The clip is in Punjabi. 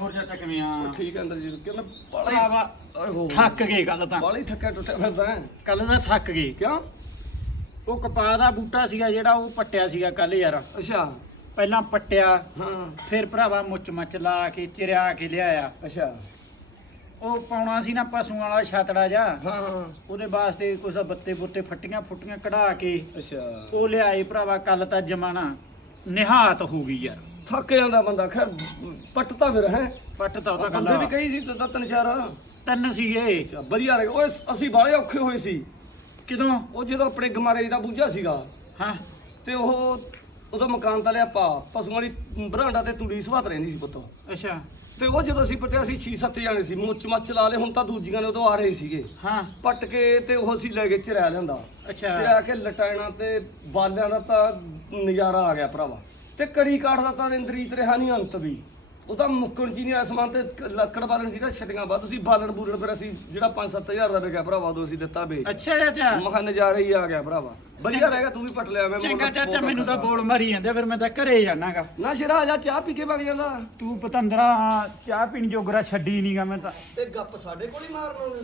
ਹੋਰ ਚਾਚਾ ਕਿਵੇਂ ਆ? ਠੀਕ ਹੈ ਅੰਦਰ ਜੀ ਕਿਵੇਂ ਬਾਲਾ ਭਰਾਵਾ ਓਏ ਹੋ। ਥੱਕ ਗਏ ਕੱਲ ਤਾਂ। ਬਾਲਾ ਹੀ ਥੱਕਿਆ ਟੁੱਟਿਆ ਫਿਰਦਾ ਹੈ। ਕੱਲ ਤਾਂ ਥੱਕ ਗਏ। ਕਿਉਂ? ਉਹ ਕਪਾਹ ਦਾ ਬੂਟਾ ਸੀਗਾ ਜਿਹੜਾ ਉਹ ਪੱਟਿਆ ਸੀਗਾ ਕੱਲ ਯਾਰ। ਅੱਛਾ। ਪਹਿਲਾਂ ਪੱਟਿਆ ਹਾਂ। ਫਿਰ ਭਰਾਵਾ ਮੁੱਚ ਮੱਚ ਲਾ ਕੇ ਚਿਰਿਆ ਕੇ ਲਿਆਇਆ। ਅੱਛਾ। ਉਹ ਪਾਉਣਾ ਸੀ ਨਾ ਪਸ਼ੂਆਂ ਵਾਲਾ ਛਾਤੜਾ ਜਾ ਹਾਂ ਹਾਂ। ਉਹਦੇ ਵਾਸਤੇ ਕੁਛ ਬੱਤੇ ਬੁੱਤੇ ਫੱਟੀਆਂ ਫੁੱਟੀਆਂ ਕਢਾ ਕੇ ਅੱਛਾ। ਉਹ ਲਿਆਏ ਭਰਾਵਾ ਕੱਲ ਤਾਂ ਜਮਾਨਾ ਨਿਹਾਤ ਹੋ ਗਈ ਯਾਰ। ਥੱਕ ਜਾਂਦਾ ਬੰਦਾ ਖੈਰ ਪੱਟਤਾ ਫਿਰ ਹੈ? ਪੱਟ ਤਾਂ ਉਹਦਾ ਬੰਦੇ ਵੀ ਗੱਲ ਕਹੀ ਸੀ ਤਾਂ ਤਿੰਨ ਚਾਰ ਤਿੰਨ ਸੀਗੇ। ਵਧੀਆ ਰਹੇ। ਓਏ ਅਸੀਂ ਬਾਲੇ ਔਖੇ ਹੋਏ ਸੀ। ਕਿਦੋਂ? ਉਹ ਜਦੋਂ ਆਪਣੇ ਗਮਾਰੇ ਦਾ ਬੂਝਾ ਸੀਗਾ। ਹਾਂ। ਤੇ ਉਹ ਉਹਦਾ ਮਕਾਨ ਤਾਂ ਲਿਆ ਪਾ। ਪਸ਼ੂਆਂ ਦੀ ਬਰਾਂਡਾ ਤੇ ਤੂੜੀ ਸਵਾਤ ਰਹਿੰਦੀ ਸੀ ਪੁੱਤ। ਅੱਛਾ। ਤੇ ਉਹ ਜਦੋਂ ਅਸੀਂ ਪੱਟਿਆ ਸੀ 6-7 ਜਾਣੇ ਸੀ। ਮੁੱਚ ਮੱਚ ਲਾ ਲਏ ਹੁਣ ਤਾਂ ਦੂਜੀਆਂ ਨੇ ਉਦੋਂ ਆ ਰਹੇ ਸੀਗੇ। ਹਾਂ। ਪੱਟ ਕੇ ਤੇ ਉਹ ਅਸੀਂ ਲੈ ਕੇ ਚਰਿਆ ਲਿਆਂਦਾ। ਅੱਛਾ। ਚਰਿਆ ਕੇ ਲਟਾਇਣਾ ਤੇ ਬਾਲਿਆਂ ਦਾ ਤਾਂ ਨਜ਼ਾਰਾ ਆ ਗਿਆ ਭਰਾਵਾ। ਤੇ ਕੜੀ ਕਾਠ ਦਾ ਤਾਂ ਇੰਦਰੀਤ ਰਿਹਾ ਨਹੀਂ ਅੰਤ ਵੀ ਉਹ ਤਾਂ ਮੁੱਕਣ ਹੀ ਨਹੀਂ ਆਸਮਾਨ ਤੇ ਲੱਕੜ ਬਾਲਣ ਸੀਗਾ ਛਟੀਆਂ ਬਾਅਦ ਤੁਸੀਂ ਬਾਲਣ ਬੂਲਣ ਫਿਰ ਅਸੀਂ ਜਿਹੜਾ 5-7000 ਦਾ ਵਿਕਿਆ ਭਰਾਵਾ ਉਦੋਂ ਅਸੀਂ ਦਿੱਤਾ ਵੇਚ ਅੱਛਾ ਚਾਚਾ ਮਖਾ ਨਜ਼ਾਰਾ ਹੀ ਆ ਗਿਆ ਭਰਾਵਾ। ਵਧੀਆ ਰਹੇਗਾ ਤੂੰ ਵੀ ਪਟ ਲਿਆ ਮੈਂ ਚੰਗਾ ਚਾਚਾ ਮੈਨੂੰ ਤਾਂ ਬੋਲ ਮਾਰੀ ਜਾਂਦੇ ਫਿਰ ਮੈਂ ਤਾਂ ਘਰੇ ਜਾਣਾਗਾ। ਨਾ ਸ਼ਰਾ ਜਾ ਚਾਹ ਪੀ ਕੇ ਵਗ ਜਾਂਦਾ। ਤੂੰ ਪਤੰਦਰਾ ਚਾਹ ਪੀਣ ਜੋਗਰਾ ਛੱਡੀ ਨਹੀਂਗਾ ਮੈਂ ਤਾਂ। ਤੇ ਗੱਪ ਸਾਡੇ ਕੋਲ ਹੀ ਮਾਰਨਾ ਉਹਨੇ